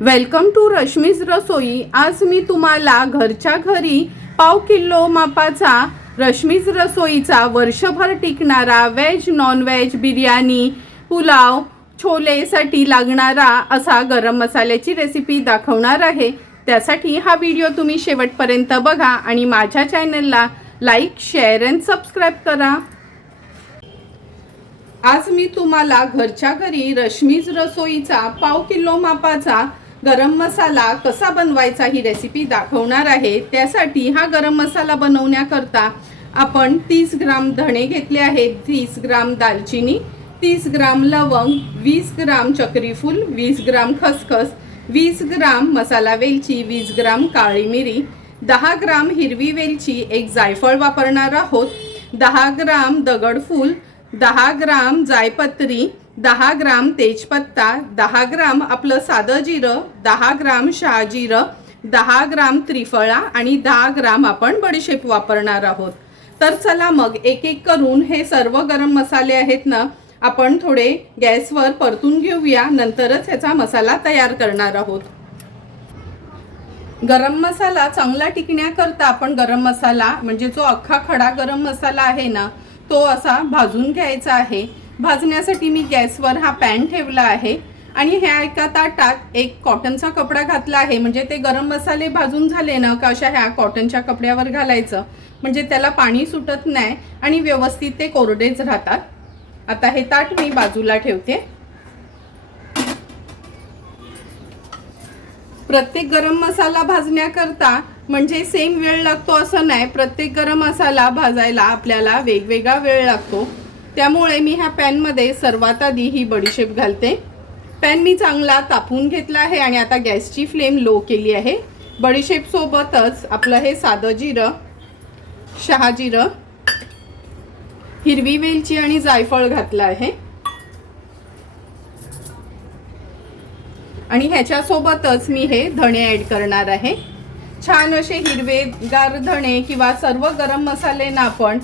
Welcome to Rashmi's रसोई। आज मी तुम्हाला घरच्या घरी पाव किलो मापाचा रश्मीज रसोईचा वर्षभर टिकणारा veg non veg biryani pulao छोलेसाठी लागणारा असा गरम मसाल्याची रेसिपी दाखवणार आहे। त्यासाठी हा व्हिडिओ तुम्ही शेवटपर्यंत बघा आणि माझ्या चॅनलला लाईक शेअर अँड सबस्क्राईब करा। आज मी तुम्हाला घरच्या घरी रश्मीज रसोईचा पाव किलो मापाचा गरम मसाला कसा बनवायचा ही रेसिपी दाखवणार आहे। त्यासाठी हा गरम मसाला बनवण्याकरता आपण 30 ग्राम धणे घेतले आहेत, 30 ग्राम दालचिनी, 30 ग्राम लवंग, 20 ग्राम चक्रीफूल, 20 ग्राम खसखस, 20 ग्राम मसाला वेलची, 20 ग्राम काळी मिरी, 10 ग्राम हिरवी वेलची, एक जायफळ वापरणार आहोत, 10 ग्राम दगडफूल, 10 ग्राम जायपत्री, 10 ग्राम तेजपत्ता, 10 ग्राम आपलं साधं जिरं, 10 ग्राम शहाजिरं, 10 ग्राम त्रिफळा आणि 10 ग्राम आपण बडीशेप वापरणार आहोत। तर चला मग एक एक करून हे सर्व गरम मसाले आहेत ना आपण थोडे गॅसवर परतून घेऊया, नंतरच ह्याचा मसाला तयार करणार आहोत। गरम मसाला चांगला टिकण्याकरता आपण गरम मसाला म्हणजे जो अख्खा खडा गरम मसाला आहे ना तो असा भाजून घ्यायचा आहे। भाजण्यासाठी मी गॅसवर हा पॅन ठेवला आहे आणि ह्या एका ताटात एक कॉटनचा कपडा घातला आहे। म्हणजे ते गरम मसाले भाजून झाले ना का अशा ह्या कॉटनच्या कपड्यावर घालायचं, म्हणजे त्याला पाणी सुटत नाही आणि व्यवस्थित ते कोरडेच राहतात। आता हे ताट मी बाजूला ठेवते। प्रत्येक गरम मसाला भाजण्याकरता म्हणजे सेम वेळ लागतो असं नाही, प्रत्येक गरम मसाला भाजायला आपल्याला वेगवेगळा वेळ लागतो। त्यामुळे मी ह्या पॅन मध्ये सर्वात आधी ही बडीशेप घालते। पॅन मी चांगला तापवून घेतला आहे आणि आता गॅसची फ्लेम लो केली आहे। बडीशेप सोबतच आपलं हे साधं जिरं, शहाजिरं, हिरवी वेलची आणि जायफळ घातलं आहे आणि ह्याच्या सोबतच मी हे धणे ॲड करणार आहे। छान असे हिरवेगार धणे किंवा सर्व गरम मसाले ना आपण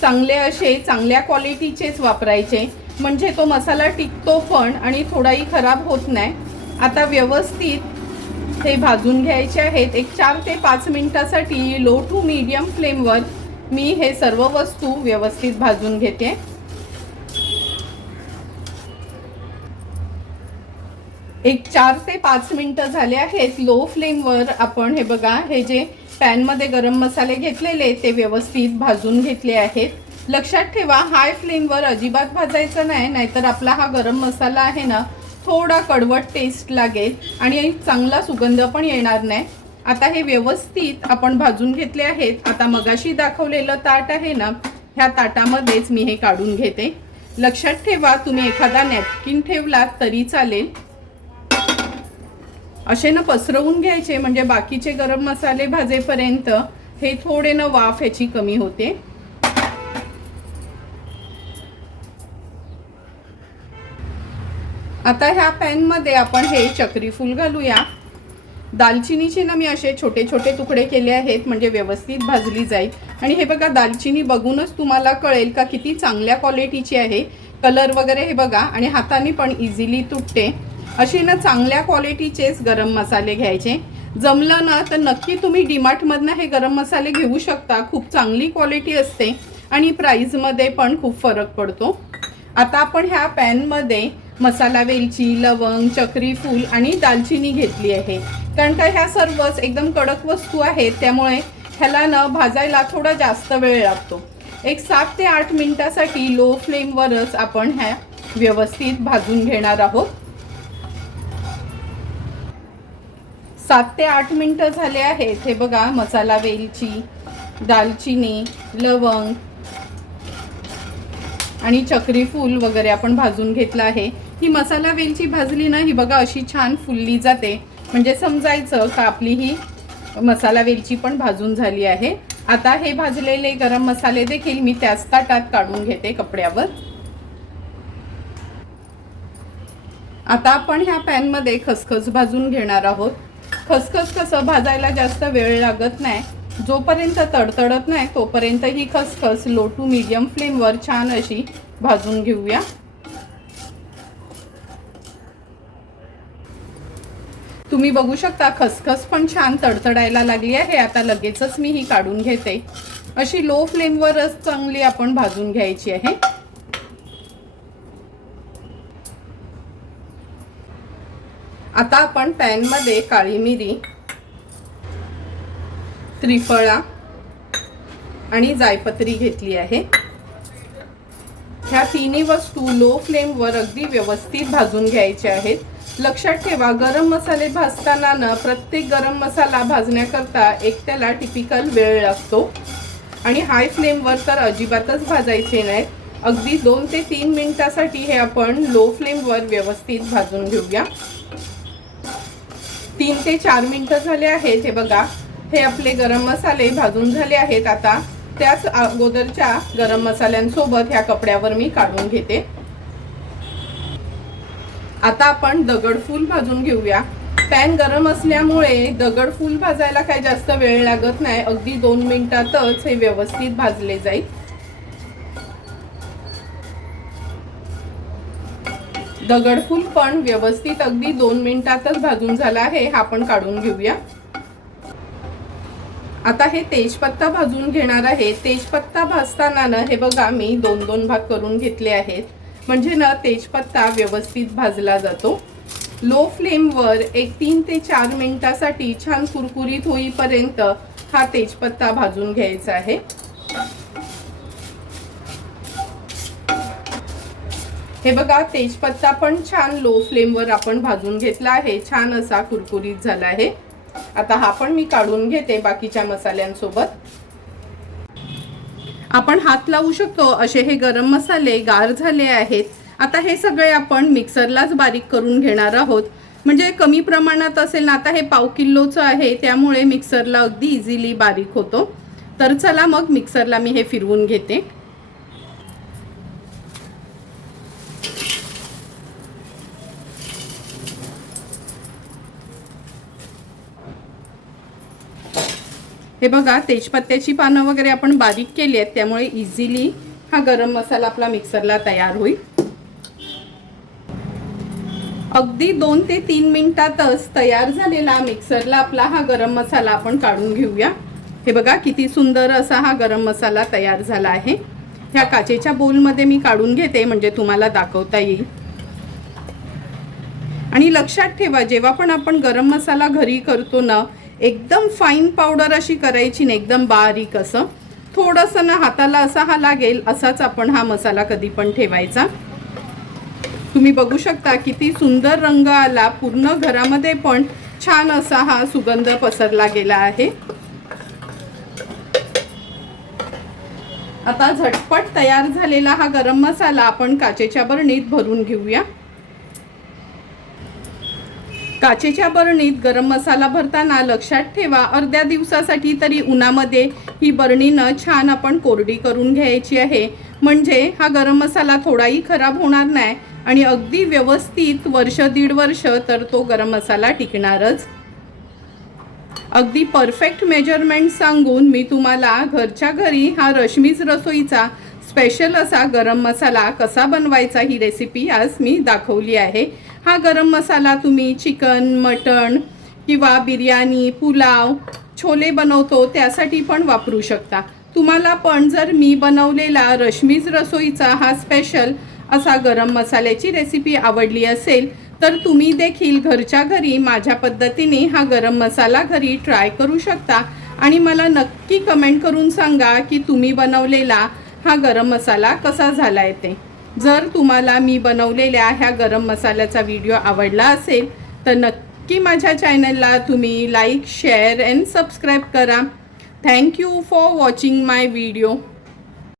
चांगले असे चांगल्या क्वालिटीचेच वापरायचे, म्हणजे तो मसाला टिकतो पण आणि थोडाही खराब होत नाही। आता व्यवस्थित हे भाजून घ्यायचे आहेत। एक 4 ते 5 मिनिटासाठी लो टू मीडियम फ्लेमवर मी हे सर्व वस्तू व्यवस्थित भाजून घेते। एक 4 ते 5 मिनिटं झाले आहेत। लो फ्लेमवर आपण हे बघा हे जे पॅन मध्ये गरम मसाले घेतलेले ते व्यवस्थित भाजून घेतले आहेत। लक्षात ठेवा हाय फ्लेमवर अजिबात भाजायचं नाही, नाहीतर आपला हा गरम मसाला आहे ना थोडा कडवट टेस्ट लागेल आणि चांगला सुगंध पण येणार नाही। आता हे व्यवस्थित आपण भाजून घेतले आहेत। आता मगाशी दाखवलेलं ताट आहे ना ह्या ताटामध्येच मी हे काढून घेते। लक्षात ठेवा तुम्ही एखादा नॅपकिन ठेवलात तरी चालेल, असे ना पसरवून घ्यायचे, म्हणजे बाकीचे गरम मसाले भाजेपर्यंत हे थोडे न वाफ ह्याची कमी होते। आता ह्या पॅन मध्ये आपण हे चक्रीफूल घालूया। दालचिनीचे ना मी असे छोटे छोटे तुकडे केले आहेत म्हणजे व्यवस्थित भाजली जाईल। आणि हे बघा दालचिनी बघूनच तुम्हाला कळेल का किती चांगल्या क्वालिटीची आहे, कलर वगैरे हे बघा आणि हाताने पण इझिली तुटते। असे ना चांगल्या क्वालिटीचेच गरम मसाले घ्यायचे। जमलं ना तर नक्की तुम्ही डीमार्टमधनं हे गरम मसाले घेऊ शकता, खूप चांगली क्वालिटी असते आणि प्राईजमध्ये पण खूप फरक पडतो। आता आपण ह्या पॅनमध्ये मसाला वेलची, लवंग, चक्रीफूल आणि दालचिनी घेतली आहे, कारण का ह्या सर्वच एकदम कडक वस्तू आहेत, त्यामुळे ह्याला न भाजायला थोडा जास्त वेळ लागतो। एक 7 ते 8 मिनिटासाठी लो फ्लेमवरच आपण ह्या व्यवस्थित भाजून घेणार आहोत। 7 ते 8 मिनिटं झाले आहेत। हे बघा मसाला वेलची, दालचिनी, लवंग आणि चक्रीफूल वगैरे आपण भाजून घेतलं आहे। ही मसाला वेलची भाजली ना ही बघा अशी छान फुलली जाते, म्हणजे समजायचं का आपली ही मसाला वेलची पण भाजून झाली आहे। आता हे भाजलेले गरम मसाले देखील मी त्याच ताटात काढून घेते कपड्यावर। आता आपण ह्या पॅन मध्ये खसखस भाजून घेणार आहोत। खसखस कसं भाजायला जास्त वेळ लागत नाही, जोपर्यंत तडतडत नाही तोपर्यंत ही खसखस लो टू मीडियम फ्लेमवर छान अशी भाजून घेऊया। तुम्ही बघू शकता खसखस पण छान तडतडायला लागली आहे। आता लगेचच मी ही काढून घेते। अशी लो फ्लेमवरच चांगली आपण भाजून घ्यायची आहे। आता आपण पॅन मध्ये काळी मिरी, त्रिफळा आणि जायपत्री घेतली आहे। ह्या तिन्ही वस्तू लो फ्लेमवर अगदी व्यवस्थित भाजून घ्यायच्या आहेत। लक्षात ठेवा, गरम मसाले भाजताना ना प्रत्येक गरम मसाला भाजण्याकरता एक त्याला टिपिकल वेळ लागतो आणि हाय फ्लेमवर तर अजिबातच भाजायचे नाहीत। अगदी 2 ते 3 मिनिटासाठी हे आपण लो फ्लेमवर व्यवस्थित भाजून घेऊया। 3 ते 4 मिनिटं झाले आहेत। हे बघा, हे आपले गरम मसाले भाजून झाले आहेत। आता त्याच अगोदरच्या गरम मसाल्यांसोबत ह्या कपड्यावर मी काढून घेते। आता आपण दगडफूल भाजून घेऊया। पॅन गरम असल्यामुळे दगडफूल भाजायला काही जास्त वेळ लागत नाही। अगदी 2 मिनिटातच हे व्यवस्थित भाजले जाईल। दगडफूल पण व्यवस्थित अगदी 2 मिनिटातच भाजून झाला आहे। हा पण काढून घेऊया। आता हे तेजपत्ता भाजून घेणार आहे। तेजपत्ता भाजताना ना हे बघा, मी 2-2 भाग करून घेतले आहेत, म्हणजे ना तेजपत्ता व्यवस्थित भाजला जातो। लो फ्लेमवर एक 3 ते 4 मिनिटासाठी छान कुरकुरीत होईपर्यंत हा तेजपत्ता भाजून घ्यायचा आहे। हे बघा, तेजपत्ता पण छान लो फ्लेमवर आपण भाजून घेतला आहे। छान असा कुरकुरीत झाला आहे। आता हा पण मी काढून घेते बाकीच्या मसाल्यांसोबत। आपण हात लावू शकतो असे हे गरम मसाले गार झाले आहेत। आता हे सगळे आपण मिक्सरलाच बारीक करून घेणार आहोत, म्हणजे कमी प्रमाणात असेल ना। आता हे पाव किलोचं आहे, त्यामुळे मिक्सरला अगदी इझिली बारीक होतो। तर चला मग मिक्सरला मी हे फिरवून घेते। हे बघा, तेजपत्त्याची पानं वगैरे आपण बारीक केली आहेत, त्यामुळे इझिली हा गरम मसाला आपला मिक्सरला तयार होईल। अगदी 2 ते 3 मिनिटातच तयार झालेला मिक्सरला आपला हा गरम मसाला आपण काढून घेऊया। हे बघा, किती सुंदर असा हा गरम मसाला तयार झाला आहे। ह्या काचेच्या बोलमध्ये मी काढून घेते, म्हणजे तुम्हाला दाखवता येईल। आणि लक्षात ठेवा, जेव्हा पण आपण गरम मसाला घरी करतो ना, एकदम फाईन पावडर अशी करायची नाही, एकदम बारीक असं थोडंसं ना हाताला असा हा लागेल असाच आपण हा मसाला कधी पण ठेवायचा। तुम्ही बघू शकता किती सुंदर रंग आला, पूर्ण घरामध्ये पण छान असा हा सुगंध पसरला गेला आहे। आता झटपट तयार झालेला हा गरम मसाला आपण काचेच्या बरणीत भरून घेऊया। काचेच्या बरणीत गरम मसाला भरताना लक्षात ठेवा, अर्ध्या दिवसासाठी तरी उन्हामध्ये ही बरणी न छान आपण कोरडी करून घ्यायची आहे, म्हणजे हा गरम मसाला थोडाही खराब होणार नाही आणि अगदी व्यवस्थित वर्ष 1.5 वर्ष तर तो गरम मसाला टिकणारच। अगदी परफेक्ट मेजरमेंट सांगून मी तुम्हाला घरच्या घरी हा रश्मीज रसोईचा स्पेशल असा गरम मसाला कसा बनवायचा ही रेसिपी आज मी दाखवली आहे। हा गरम मसाला तुम्ही चिकन, मटण किंवा बिर्याणी, पुलाव, छोले बनवतो त्यासाठी पण वापरू शकता। तुम्हाला पण जर मी बनवलेला रश्मीज रसोईचा हा स्पेशल असा गरम मसाल्याची रेसिपी आवडली असेल तर तुम्ही देखील घरच्या घरी माझ्या पद्धतीने हा गरम मसाला घरी ट्राय करू शकता आणि मला नक्की कमेंट करून सांगा की तुम्ही बनवलेला हा गरम मसाला कसा झालाय ते। जर तुम्हाला मी बनवलेल्या ह्या गरम मसाल्याचा व्हिडिओ आवडला असेल तर नक्की माझ्या चॅनलला तुम्ही लाईक, शेअर अँड सबस्क्राईब करा। Thank you for watching my video.